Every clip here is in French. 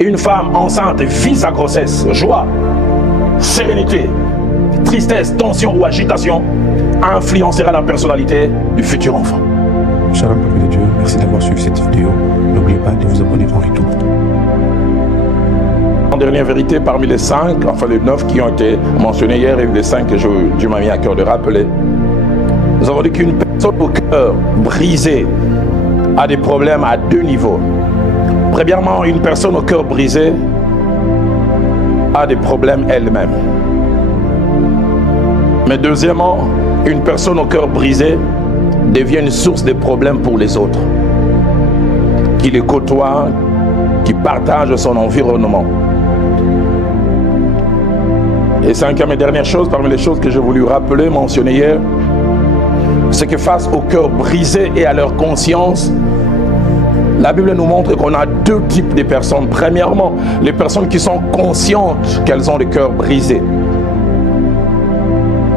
Une femme enceinte vit sa grossesse, joie, sérénité, tristesse, tension ou agitation influencera la personnalité du futur enfant. Shalom peuple de Dieu, merci d'avoir suivi cette vidéo. N'oubliez pas de vous abonner en retour. En dernière vérité, parmi les 5, enfin les 9 qui ont été mentionnés hier et les 5 que Dieu m'a mis à cœur de rappeler, nous avons dit qu'une personne au cœur brisé a des problèmes à 2 niveaux. Premièrement, une personne au cœur brisé a des problèmes elle-même. Mais deuxièmement, une personne au cœur brisé devient une source de problèmes pour les autres, qui les côtoient, qui partagent son environnement. Et cinquième et dernière chose, parmi les choses que j'ai voulu rappeler, mentionner hier, c'est que face au cœur brisé et à leur conscience, la Bible nous montre qu'on a 2 types de personnes. Premièrement, les personnes qui sont conscientes qu'elles ont le cœur brisé.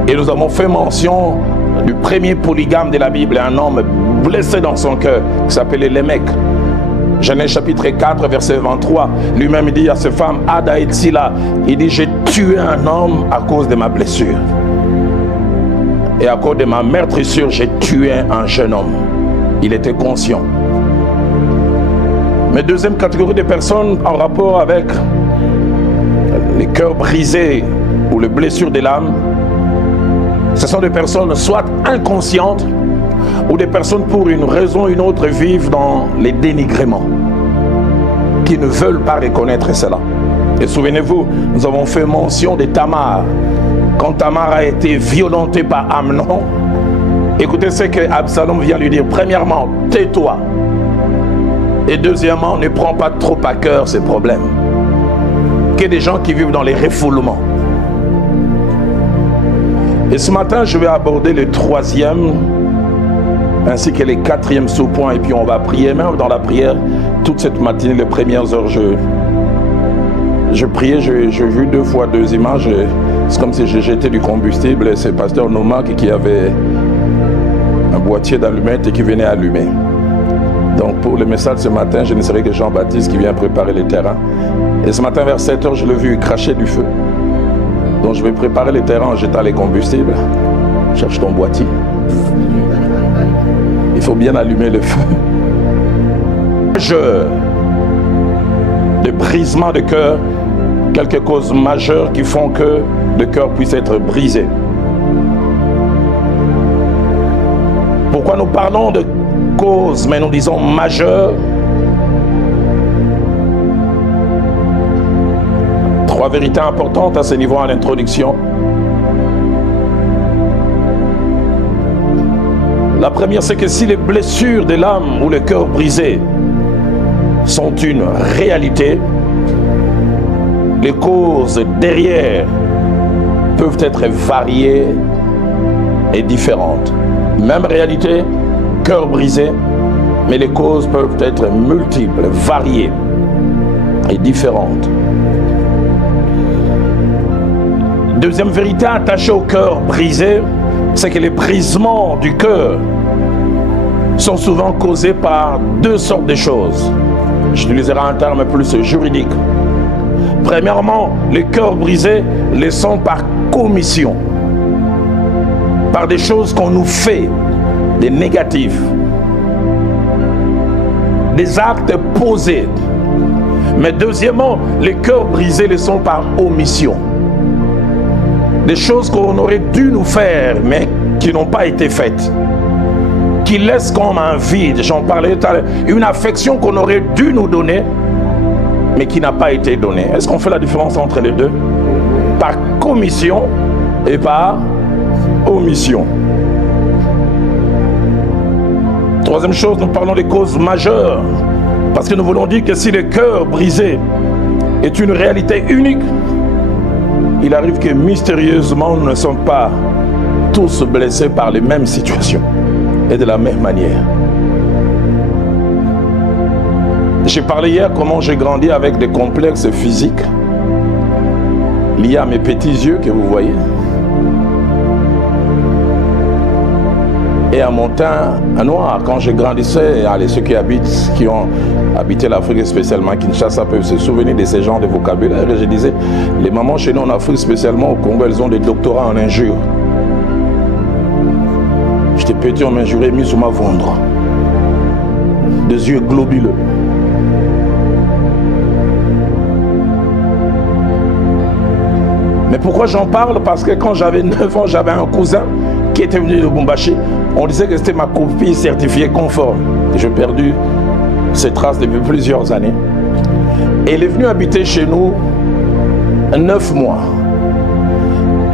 Et nous avons fait mention du premier polygame de la Bible, un homme blessé dans son cœur, qui s'appelait Lémec. Genèse chapitre 4, verset 23. Lui-même dit à ses femmes, Ada et Tsila, il dit, j'ai tué un homme à cause de ma blessure. Et à cause de ma meurtrissure, j'ai tué un jeune homme. Il était conscient. Mais deuxième catégorie de personnes en rapport avec les cœurs brisés ou les blessures de l'âme, ce sont des personnes soit inconscientes ou des personnes pour une raison ou une autre vivent dans les dénigrements, qui ne veulent pas reconnaître cela. Et souvenez-vous, nous avons fait mention de Tamar. Quand Tamar a été violentée par Amnon, écoutez ce que Absalom vient lui dire. Premièrement, tais-toi. Et deuxièmement, ne prends pas trop à cœur ces problèmes. Qu'il y ait des gens qui vivent dans les refoulements. Et ce matin, je vais aborder le 3e ainsi que les 4e sous-points. Et puis on va prier, même dans la prière, toute cette matinée, les premières heures, je priais, j'ai vu 2 fois 2 images. C'est comme si j'ai jeté du combustible. C'est pasteur Nomak qui avait un boîtier d'allumettes et qui venait allumer. Donc pour le message ce matin, je ne serai que Jean-Baptiste qui vient préparer les terrains. Et ce matin vers 7 h, je l'ai vu cracher du feu. Donc je vais préparer les terrains en jetant les combustibles. Cherche ton boîtier. Il faut bien allumer le feu. De brisement de cœur, quelques causes majeures qui font que le cœur puisse être brisé. Pourquoi nous parlons de causes, mais nous disons majeures? 3 vérités importantes à ce niveau à l'introduction. La première, c'est que si les blessures de l'âme ou le cœur brisé sont une réalité, les causes derrière peuvent être variées et différentes. Même réalité, cœur brisé, mais les causes peuvent être multiples, variées et différentes. Deuxième vérité attachée au cœur brisé, c'est que les brisements du cœur sont souvent causés par 2 sortes de choses. J'utiliserai un terme plus juridique. Premièrement, les cœurs brisés les sont par commission, par des choses qu'on nous fait, des négatifs, des actes posés. Mais deuxièmement, les cœurs brisés les sont par omission, des choses qu'on aurait dû nous faire mais qui n'ont pas été faites, qui laissent comme un vide. J'en parlais tout à l'heure, une affection qu'on aurait dû nous donner mais qui n'a pas été donnée. Est-ce qu'on fait la différence entre les deux? Par commission et par omission. Troisième chose, nous parlons des causes majeures, parce que nous voulons dire que si le cœur brisé est une réalité unique, il arrive que mystérieusement nous ne sommes pas tous blessés par les mêmes situations et de la même manière. J'ai parlé hier comment j'ai grandi avec des complexes physiques liés à mes petits yeux que vous voyez. et à mon teint noir. Quand je grandissais, allez, ceux qui ont habité l'Afrique, spécialement Kinshasa, peuvent se souvenir de ces genres de vocabulaire. Et je disais, les mamans chez nous en Afrique, spécialement au Congo, elles ont des doctorats en injures. J'étais petit, on m'injurait, mis sous ma vendre. Des yeux globuleux. Mais pourquoi j'en parle? Parce que quand j'avais 9 ans, j'avais un cousin qui était venu de Lubumbashi. On disait que c'était ma copie certifiée conforme. J'ai perdu ces traces depuis plusieurs années. Et il est venu habiter chez nous 9 mois.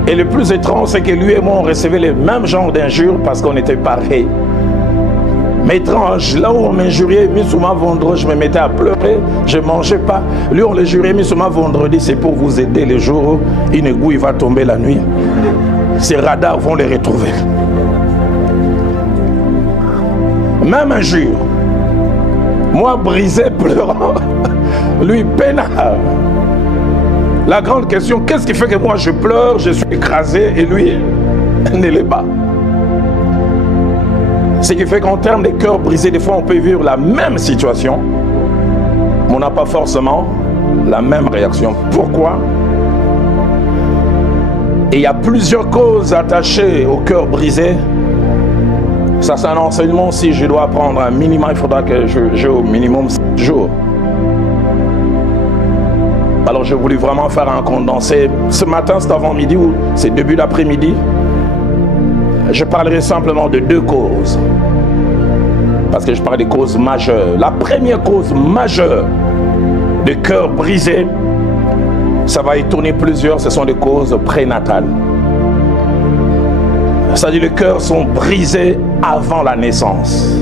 Et le plus étrange, c'est que lui et moi, on recevait les mêmes genres d'injures parce qu'on était pareils. Mais étrange, là où on m'injuriait, mis sous ma vendredi, je me mettais à pleurer, je ne mangeais pas. Lui, on le jurait, mis sous ma vendredi, c'est pour vous aider les jours où une aiguille va tomber la nuit. Ces radars vont les retrouver. Même injure. Moi, brisé, pleurant. Lui, peinard. La grande question, qu'est-ce qui fait que moi, je pleure, je suis écrasé, et lui, ne l'est pas? Ce qui fait qu'en termes de cœurs brisés, des fois on peut vivre la même situation, mais on n'a pas forcément la même réaction. Pourquoi? Et il y a plusieurs causes attachées au cœur brisé. Ça c'est un enseignement. Si je dois apprendre un minimum, il faudra que j'ai au minimum 7 jours. Alors j'ai voulu vraiment faire un condensé. Ce matin, c'est avant midi ou c'est début d'après-midi. Je parlerai simplement de 2 causes. Parce que je parle des causes majeures. La première cause majeure de cœur brisé, ça va étonner plusieurs, ce sont des causes prénatales. C'est-à-dire les cœurs sont brisés avant la naissance.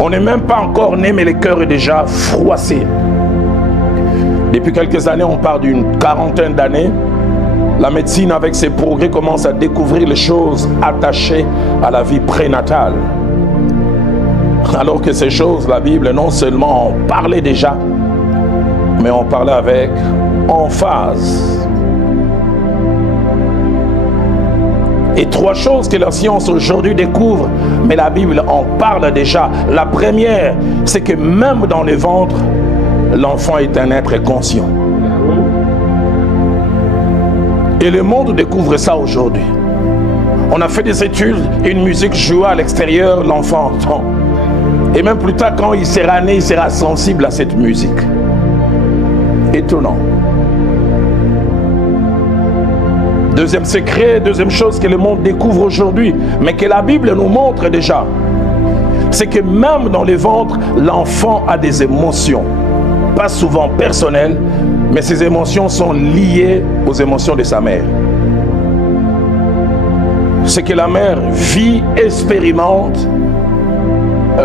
On n'est même pas encore né, mais le cœur est déjà froissé. Depuis quelques années, on parle d'une 40aine d'années. La médecine, avec ses progrès, commence à découvrir les choses attachées à la vie prénatale. Alors que ces choses, la Bible, non seulement en parlait déjà, mais en parlait avec emphase. Et 3 choses que la science aujourd'hui découvre, mais la Bible en parle déjà. La première, c'est que même dans le ventre, l'enfant est un être conscient. Et le monde découvre ça aujourd'hui. On a fait des études, une musique joue à l'extérieur, l'enfant entend. Et même plus tard, quand il sera né, il sera sensible à cette musique. Étonnant. Deuxième secret, deuxième chose que le monde découvre aujourd'hui, mais que la Bible nous montre déjà, c'est que même dans le ventre, l'enfant a des émotions. Pas souvent personnelles, mais ces émotions sont liées aux émotions de sa mère. Ce que la mère vit, expérimente,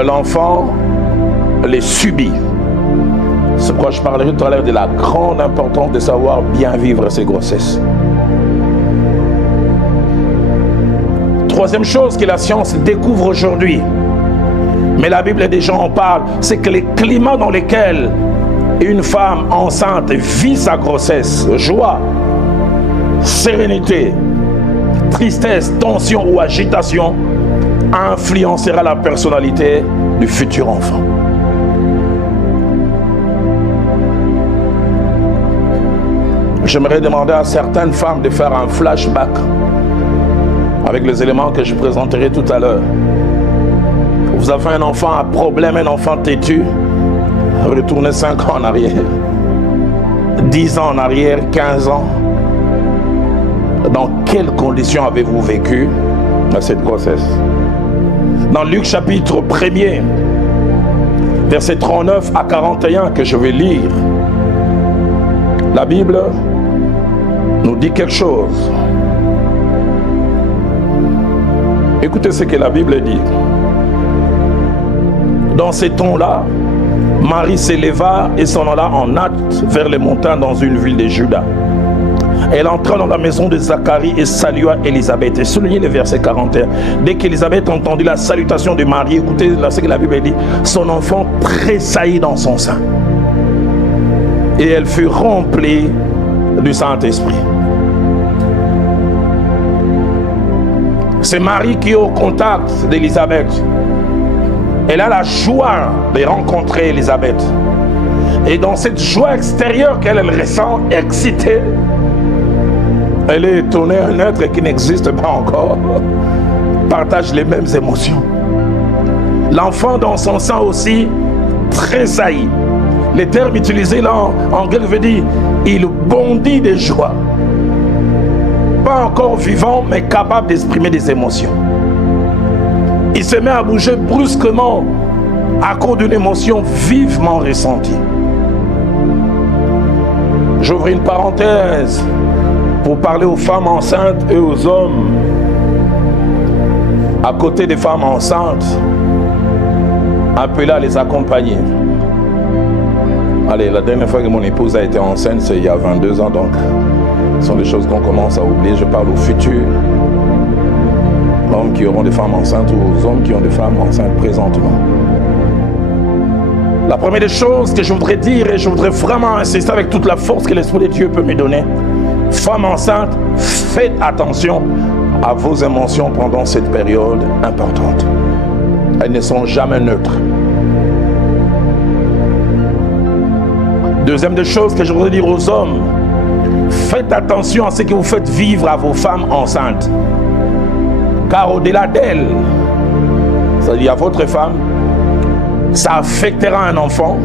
l'enfant les subit. C'est pourquoi je parlerai tout à l'heure de la grande importance de savoir bien vivre ses grossesses. Troisième chose que la science découvre aujourd'hui, mais la Bible déjà en parle, c'est que les climats dans lesquels une femme enceinte vit sa grossesse, joie, sérénité, tristesse, tension ou agitation, influencera la personnalité du futur enfant. J'aimerais demander à certaines femmes de faire un flashback avec les éléments que je présenterai tout à l'heure. Vous avez un enfant à problème, un enfant têtu, retournez 5 ans en arrière, 10 ans en arrière, 15 ans. Dans quelles conditions avez-vous vécu cette grossesse? Dans Luc chapitre 1er, versets 39 à 41 que je vais lire, la Bible nous dit quelque chose. Écoutez ce que la Bible dit. Dans ces temps-là, Marie s'éleva et s'en alla en hâte vers les montagnes dans une ville de Juda. Elle entra dans la maison de Zacharie et salua Élisabeth. Et soulignez le verset 41. Dès qu'Élisabeth entendit la salutation de Marie, écoutez ce que la Bible dit, son enfant tressaillit dans son sein. Et elle fut remplie du Saint-Esprit. C'est Marie qui est au contact d'Élisabeth. Elle a la joie de rencontrer Élisabeth. Et dans cette joie extérieure qu'elle ressent, excitée, elle est étonnée, un être qui n'existe pas encore partage les mêmes émotions. L'enfant dans son sang aussi tressaillit. Le terme utilisé là en grec veut dire il bondit de joie. Pas encore vivant, mais capable d'exprimer des émotions. Il se met à bouger brusquement à cause d'une émotion vivement ressentie. J'ouvre une parenthèse pour parler aux femmes enceintes et aux hommes. À côté des femmes enceintes, appelez à les accompagner. Allez, la dernière fois que mon épouse a été enceinte, c'est il y a 22 ans, donc ce sont des choses qu'on commence à oublier. Je parle au futur. Hommes qui auront des femmes enceintes ou aux hommes qui ont des femmes enceintes présentement. La première des choses que je voudrais dire, et je voudrais vraiment insister avec toute la force que l'Esprit de Dieu peut me donner, femmes enceintes, faites attention à vos émotions pendant cette période importante. Elles ne sont jamais neutres. Deuxième des choses que je voudrais dire aux hommes, faites attention à ce que vous faites vivre à vos femmes enceintes. Car au-delà d'elles, c'est-à-dire à votre femme, ça affectera un enfant,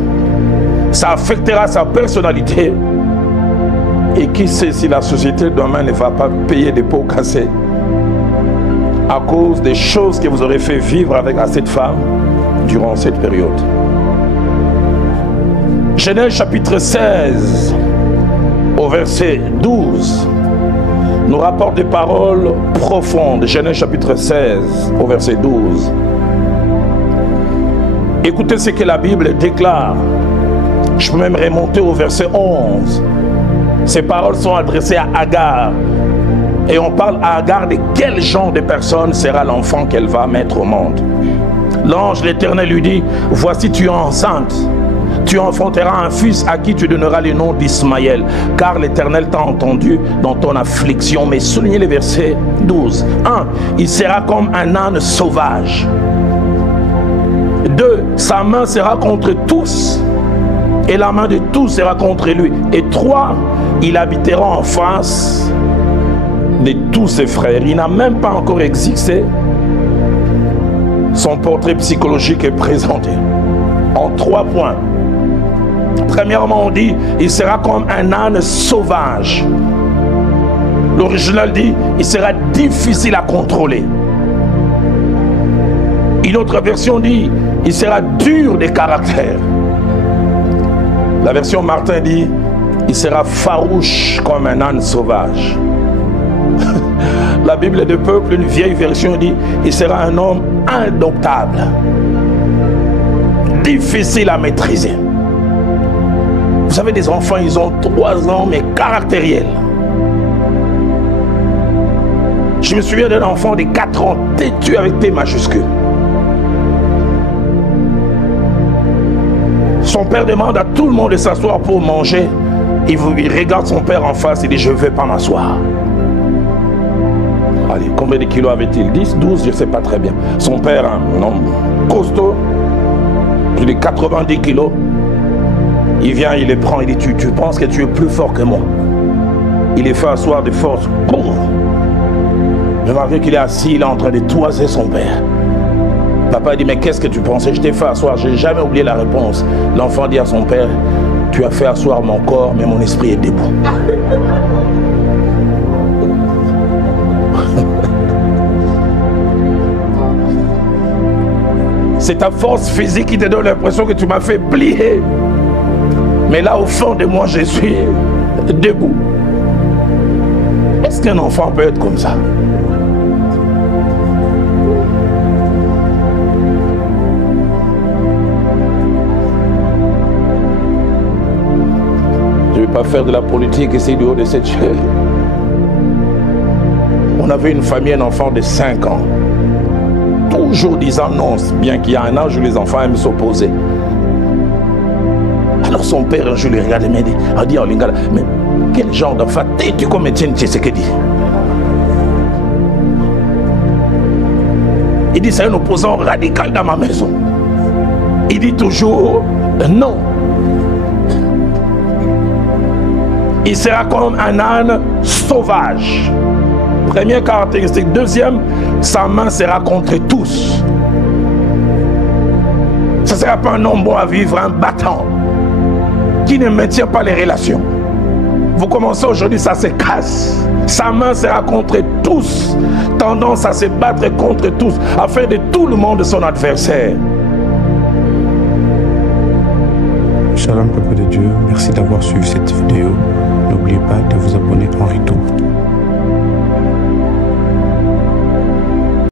ça affectera sa personnalité. Et qui sait si la société demain ne va pas payer des pots cassés à cause des choses que vous aurez fait vivre à cette femme durant cette période. Genèse chapitre 16 au verset 12 nous rapporte des paroles profondes. Genèse chapitre 16 au verset 12. Écoutez ce que la Bible déclare. Je peux même remonter au verset 11. Ces paroles sont adressées à Agar. Et on parle à Agar de quel genre de personne sera l'enfant qu'elle va mettre au monde. L'ange l'Éternel lui dit, voici tu es enceinte. Tu enfanteras un fils à qui tu donneras le nom d'Ismaël, car l'Éternel t'a entendu dans ton affliction. Mais soulignez le verset 12. 1. Il sera comme un âne sauvage. 2. Sa main sera contre tous, et la main de tous sera contre lui. Et 3. Il habitera en face de tous ses frères. Il n'a même pas encore existé. Son portrait psychologique est présenté en 3 points. Premièrement, on dit, il sera comme un âne sauvage. L'original dit, il sera difficile à contrôler. Une autre version dit, il sera dur de caractère. La version Martin dit, il sera farouche comme un âne sauvage. La Bible de peuple, une vieille version dit, il sera un homme indomptable, difficile à maîtriser. Vous savez, des enfants, ils ont 3 ans, mais caractériels. Je me souviens d'un enfant de 4 ans, têtu avec T majuscule. Son père demande à tout le monde de s'asseoir pour manger. Il regarde son père en face et dit, je ne vais pas m'asseoir. Allez, combien de kilos avait-il? 10, 12, je ne sais pas très bien. Son père, un homme costaud, plus de 90 kilos. Il vient, il les prend, il dit, tu penses que tu es plus fort que moi? Il les fait asseoir de force. Mais malgré qu'il est assis, il est en train de toiser son père. Papa dit, mais qu'est-ce que tu pensais? Je t'ai fait asseoir, je n'ai jamais oublié la réponse. L'enfant dit à son père, tu as fait asseoir mon corps, mais mon esprit est debout. C'est ta force physique qui te donne l'impression que tu m'as fait plier. Mais là, au fond de moi, je suis debout. Est-ce qu'un enfant peut être comme ça? Je ne vais pas faire de la politique ici du haut de cette chaise. On avait une famille, un enfant de 5 ans. Toujours disant non, bien qu'il y a un âge où les enfants aiment s'opposer. Alors son père, un jour, le regarde et me dit, oh Lingala, mais quel genre d'enfant t'es-tu comme Étienne Tshisekedi? Il dit c'est un opposant radical dans ma maison. Il dit toujours non. Il sera comme un âne sauvage. Première caractéristique. Deuxième, sa main sera contre tous. Ce ne sera pas un homme bon à vivre, un battant, qui ne maintient pas les relations. Vous commencez aujourd'hui, ça se casse. Sa main sera contre tous, tendance à se battre contre tous, à faire de tout le monde son adversaire. Shalom peuple de Dieu, merci d'avoir suivi cette vidéo. N'oubliez pas de vous abonner en retour.